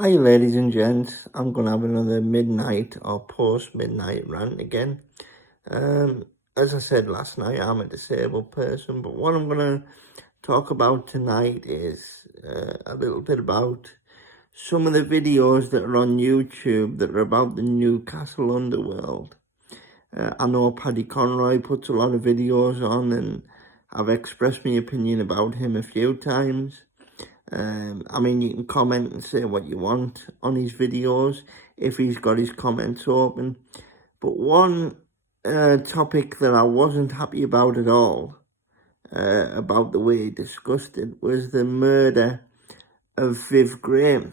Hi ladies and gents, I'm going to have another midnight or post-midnight rant again. As I said last night, I'm a disabled person, but what I'm going to talk about tonight is a little bit about some of the videos that are on YouTube that are about the Newcastle underworld. I know Paddy Conroy puts a lot of videos on, and I've expressed my opinion about him a few times. I mean, you can comment and say what you want on his videos if he's got his comments open. But one topic that I wasn't happy about at all, about the way he discussed it, was the murder of Viv Graham.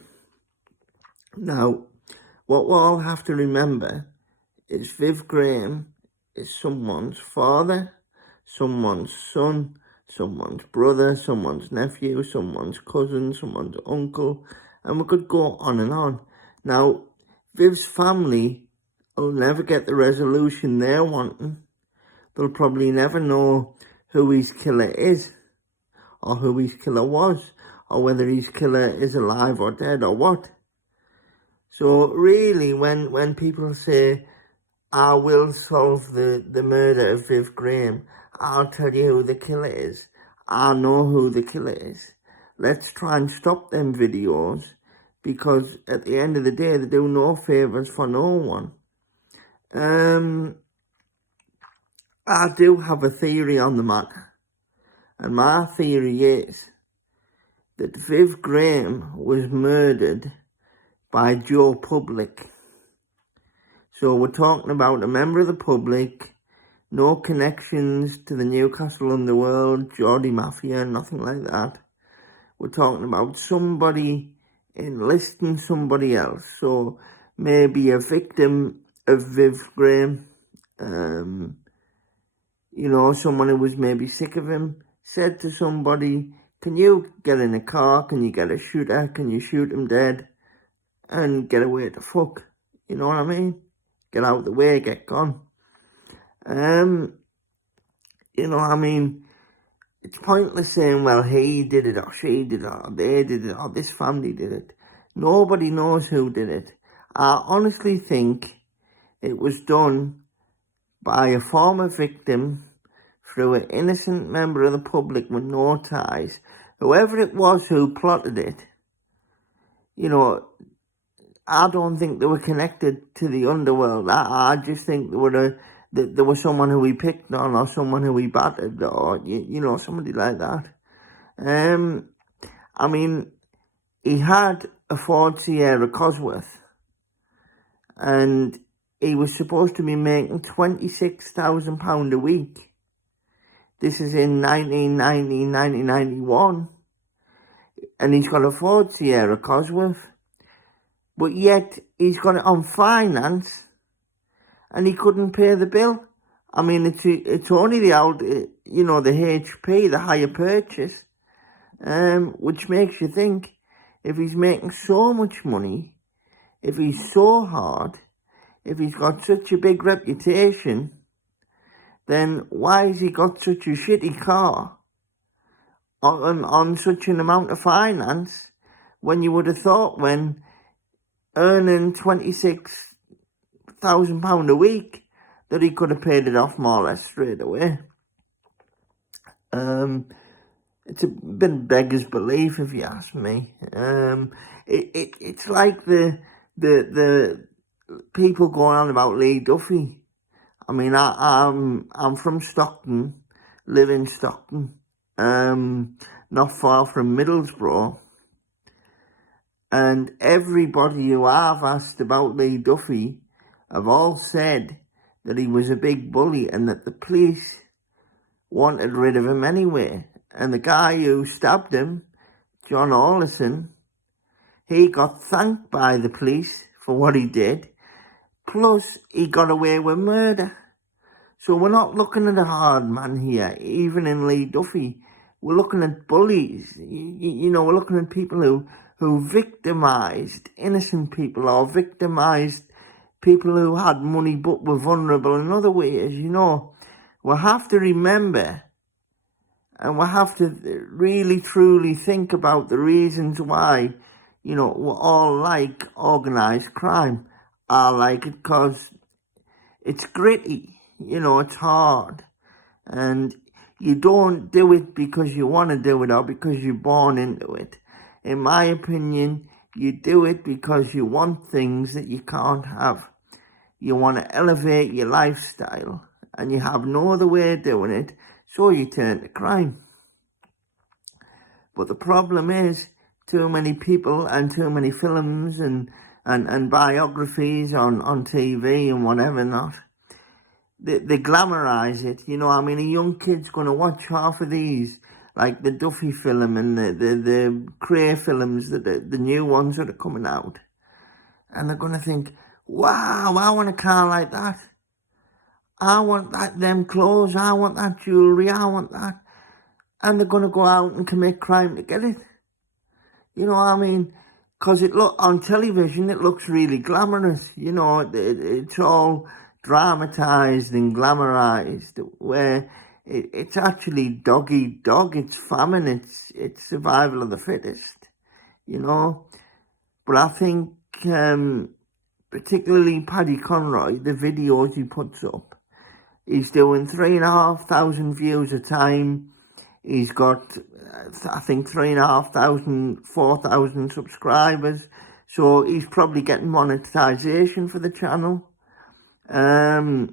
Now, what we all have to remember is Viv Graham is someone's father, someone's son, someone's brother, someone's nephew, someone's cousin, someone's uncle, and we could go on and on. Now, Viv's family will never get the resolution they're wanting. They'll probably never know who his killer is, or who his killer was, or whether his killer is alive or dead or what. So really, when people say, I will solve the murder of Viv Graham, I'll tell you who the killer is, I know who the killer is. Let's try and stop them videos, because at the end of the day, they do no favours for no one. I do have a theory on the matter, and my theory is that Viv Graham was murdered by Joe Public. So we're talking about a member of the public, no connections to the Newcastle underworld, Geordie Mafia, nothing like that. We're talking about somebody enlisting somebody else. So maybe a victim of Viv Graham, someone who was maybe sick of him, said to somebody, can you get in a car, can you get a shooter, can you shoot him dead and get away to fuck? You know what I mean? Get out of the way, get gone. It's pointless saying, well, he did it, or she did it, or they did it, or this family did it. Nobody knows who did it. I honestly think it was done by a former victim through an innocent member of the public with no ties. Whoever it was who plotted it, I don't think they were connected to the underworld. I just think there was someone who he picked on, or someone who he battered, or somebody like that. He had a Ford Sierra Cosworth, and he was supposed to be making £26,000 a week. This is in 1990, 1991, and he's got a Ford Sierra Cosworth. But yet, he's got it on finance, and he couldn't pay the bill. I mean, it's only the HP, the higher purchase, which makes you think, if he's making so much money, if he's so hard, if he's got such a big reputation, then why has he got such a shitty car on such an amount of finance, when you would have thought when earning £26,000 a week that he could have paid it off more or less straight away. It's a bit beggar's belief, if you ask me. It's like the people going on about Lee Duffy. I mean, I'm from Stockton, live in Stockton, not far from Middlesbrough. And everybody who I've asked about Lee Duffy have all said that he was a big bully, and that the police wanted rid of him anyway. And the guy who stabbed him, John Orlison, he got thanked by the police for what he did. Plus, he got away with murder. So we're not looking at a hard man here, even in Lee Duffy. We're looking at bullies. We're looking at people who victimised innocent people, or victimised people who had money but were vulnerable in other ways. We have to remember, and we have to really truly think about the reasons why, we all like organised crime. I like it because it's gritty, it's hard. And you don't do it because you want to do it or because you're born into it. In my opinion, you do it because you want things that you can't have. You want to elevate your lifestyle and you have no other way of doing it, so you turn to crime. But the problem is too many people and too many films and biographies on TV and whatever not. They glamorise it, a young kid's going to watch half of these, like the Duffy film and the Cray films, the new ones that are coming out. And they're going to think, wow, I want a car like that. I want them clothes, I want that jewellery, I want that. And they're going to go out and commit crime to get it. Because on television, it looks really glamorous. It's all dramatised and glamorised, where it's actually dog eat dog. It's famine. It's survival of the fittest. But I think, particularly Paddy Conroy, the videos he puts up, he's doing 3,500 views a time. He's got, I think, 3,500, 4,000 subscribers. So he's probably getting monetization for the channel. But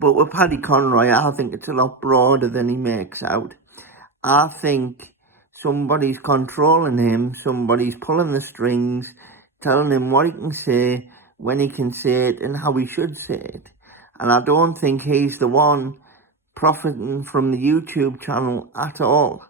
with Paddy Conroy, I think it's a lot broader than he makes out. I think somebody's controlling him, somebody's pulling the strings, telling him what he can say, when he can say it, and how he should say it. And I don't think he's the one profiting from the YouTube channel at all.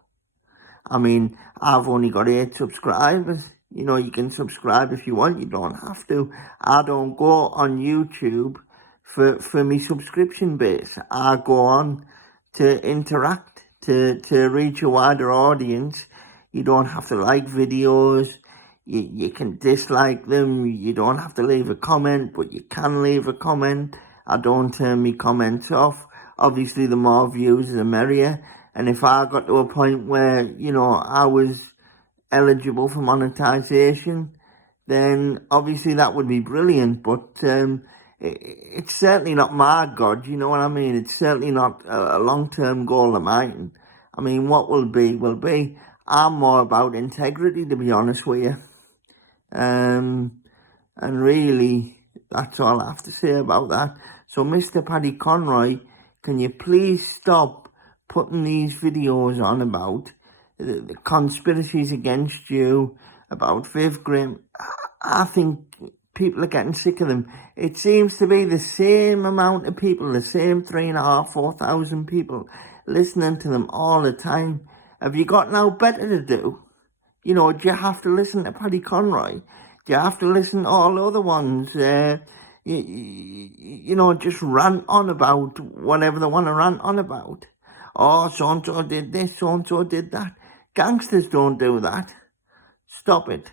I've only got 8 subscribers. You can subscribe if you want, you don't have to. I don't go on YouTube for my subscription base. I go on to interact, to reach a wider audience. You don't have to like videos. You can dislike them. You don't have to leave a comment, but you can leave a comment. I don't turn my comments off. Obviously, the more views, the merrier. And if I got to a point where, I was eligible for monetization, then obviously that would be brilliant. But it's certainly not my God, you know what I mean? It's certainly not a long-term goal of mine. What will be, will be. I'm more about integrity, to be honest with you. And really, that's all I have to say about that. So, Mr. Paddy Conroy, can you please stop putting these videos on about the conspiracies against you, about Viv Graham? I think people are getting sick of them. It seems to be the same amount of people, the same 3,500, 4,000 people listening to them all the time. Have you got no better to do? Do you have to listen to Paddy Conroy? Do you have to listen to all the other ones? Just rant on about whatever they want to rant on about. Oh, so-and-so did this, so-and-so did that. Gangsters don't do that. Stop it.